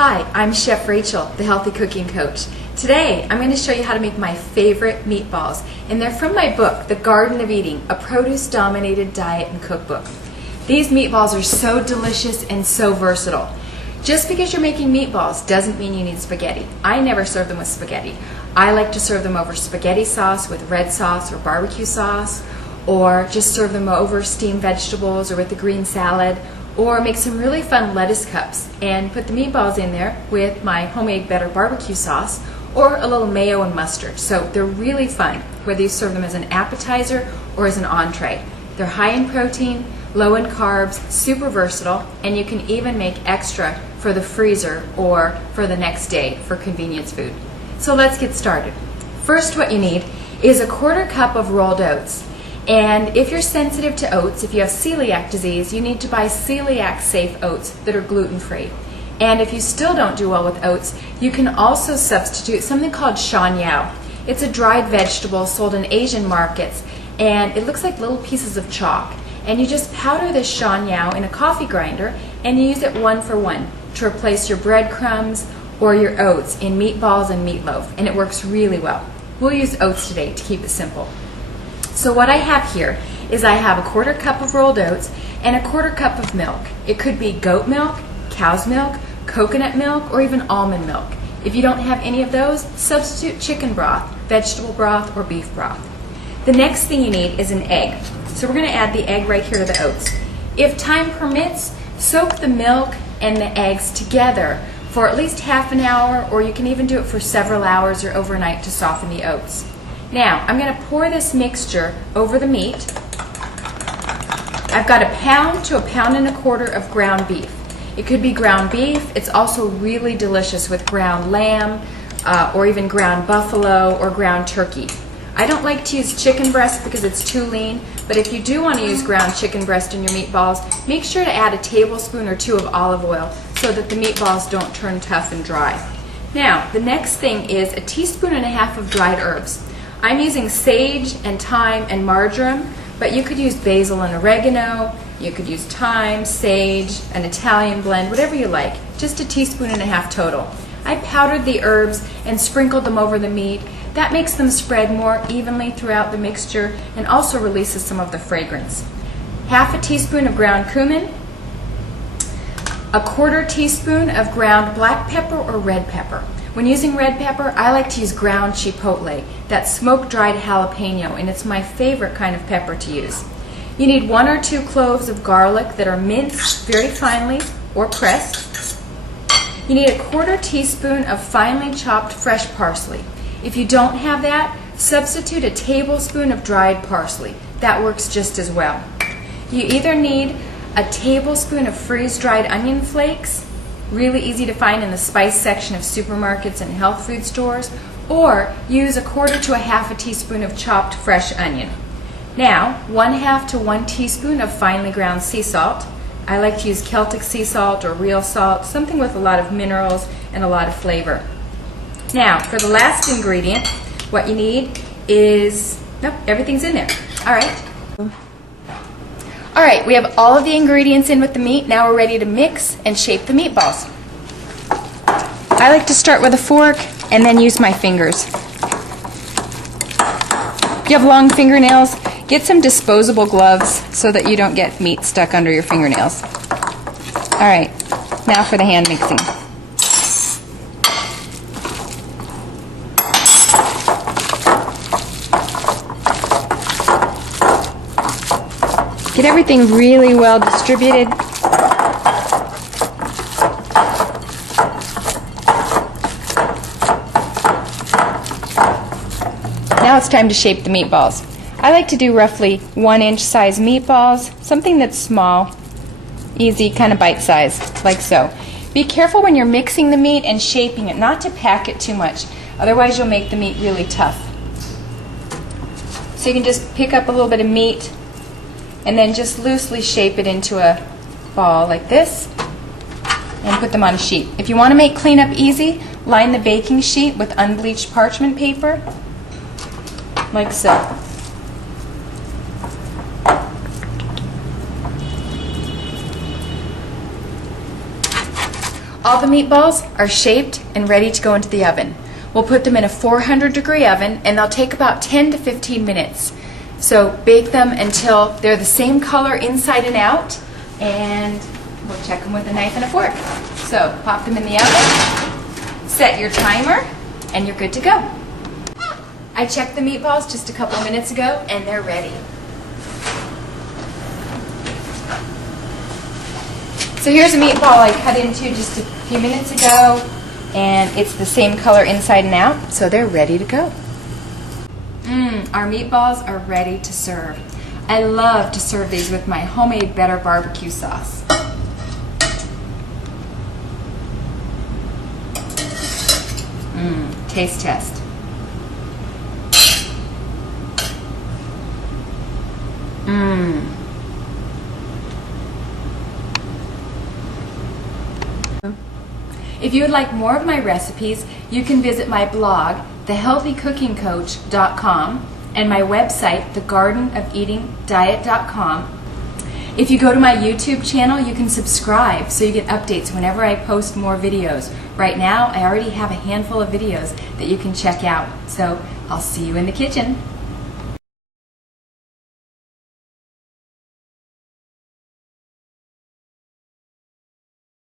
Hi, I'm Chef Rachel, the Healthy Cooking Coach. Today, I'm going to show you how to make my favorite meatballs, and they're from my book, The Garden of Eating, a produce-dominated diet and cookbook. These meatballs are so delicious and so versatile. Just because you're making meatballs doesn't mean you need spaghetti. I never serve them with spaghetti. I like to serve them over spaghetti sauce with red sauce or barbecue sauce, or just serve them over steamed vegetables or with a green salad, or make some really fun lettuce cups and put the meatballs in there with my homemade better barbecue sauce or a little mayo and mustard. So they're really fun, whether you serve them as an appetizer or as an entree. They're high in protein, low in carbs, super versatile, and you can even make extra for the freezer or for the next day for convenience food. So let's get started. First, what you need is a 1/4 cup of rolled oats. And if you're sensitive to oats, if you have celiac disease, you need to buy celiac safe oats that are gluten-free. And if you still don't do well with oats, you can also substitute something called shan yao. It's a dried vegetable sold in Asian markets, and it looks like little pieces of chalk. And you just powder this shan yao in a coffee grinder, and you use it 1 for 1 to replace your breadcrumbs or your oats in meatballs and meatloaf, and it works really well. We'll use oats today to keep it simple. So what I have here is I have a 1/4 cup of rolled oats and a 1/4 cup of milk. It could be goat milk, cow's milk, coconut milk, or even almond milk. If you don't have any of those, substitute chicken broth, vegetable broth, or beef broth. The next thing you need is an egg. So we're going to add the egg right here to the oats. If time permits, soak the milk and the eggs together for at least half an hour, or you can even do it for several hours or overnight to soften the oats. Now, I'm going to pour this mixture over the meat. I've got 1 pound to 1 1/4 pounds of ground beef. It could be ground beef. It's also really delicious with ground lamb or even ground buffalo or ground turkey. I don't like to use chicken breast because it's too lean, but if you do want to use ground chicken breast in your meatballs, make sure to add a tablespoon or 2 of olive oil so that the meatballs don't turn tough and dry. Now, the next thing is 1.5 teaspoons of dried herbs. I'm using sage and thyme and marjoram, but you could use basil and oregano, you could use thyme, sage, an Italian blend, whatever you like, just 1.5 teaspoons total. I powdered the herbs and sprinkled them over the meat. That makes them spread more evenly throughout the mixture and also releases some of the fragrance. 1/2 teaspoon of ground cumin, 1/4 teaspoon of ground black pepper or red pepper. When using red pepper, I like to use ground chipotle, that smoke-dried jalapeno, and it's my favorite kind of pepper to use. You need 1 or 2 cloves of garlic that are minced very finely or pressed. You need 1/4 teaspoon of finely chopped fresh parsley. If you don't have that, substitute a tablespoon of dried parsley. That works just as well. You either need a tablespoon of freeze-dried onion flakes, really easy to find in the spice section of supermarkets and health food stores, or use 1/4 to 1/2 teaspoon of chopped fresh onion. Now, 1/2 to 1 teaspoon of finely ground sea salt. I like to use Celtic sea salt or real salt, something with a lot of minerals and a lot of flavor. Now, for the last ingredient, what you need is, nope, everything's in there. All right, we have all of the ingredients in with the meat. Now we're ready to mix and shape the meatballs. I like to start with a fork and then use my fingers. If you have long fingernails, get some disposable gloves so that you don't get meat stuck under your fingernails. All right, now for the hand mixing. Get everything really well distributed. Now it's time to shape the meatballs. I like to do roughly 1-inch size meatballs, something that's small, easy, kind of bite-sized, like so. Be careful when you're mixing the meat and shaping it, not to pack it too much, otherwise you'll make the meat really tough. So you can just pick up a little bit of meat and then just loosely shape it into a ball like this and put them on a sheet. If you want to make cleanup easy, line the baking sheet with unbleached parchment paper, like so. All the meatballs are shaped and ready to go into the oven. We'll put them in a 400-degree oven, and they'll take about 10 to 15 minutes. So bake them until they're the same color inside and out, and we'll check them with a knife and a fork. So pop them in the oven, set your timer, and you're good to go. I checked the meatballs just a couple minutes ago, and they're ready. So here's a meatball I cut into just a few minutes ago, and it's the same color inside and out, so they're ready to go. Our meatballs are ready to serve. I love to serve these with my homemade Better barbecue sauce. Taste test. If you would like more of my recipes, you can visit my blog, thehealthycookingcoach.com, and my website, thegardenofeatingdiet.com. If you go to my YouTube channel, you can subscribe so you get updates whenever I post more videos. Right now, I already have a handful of videos that you can check out. So I'll see you in the kitchen.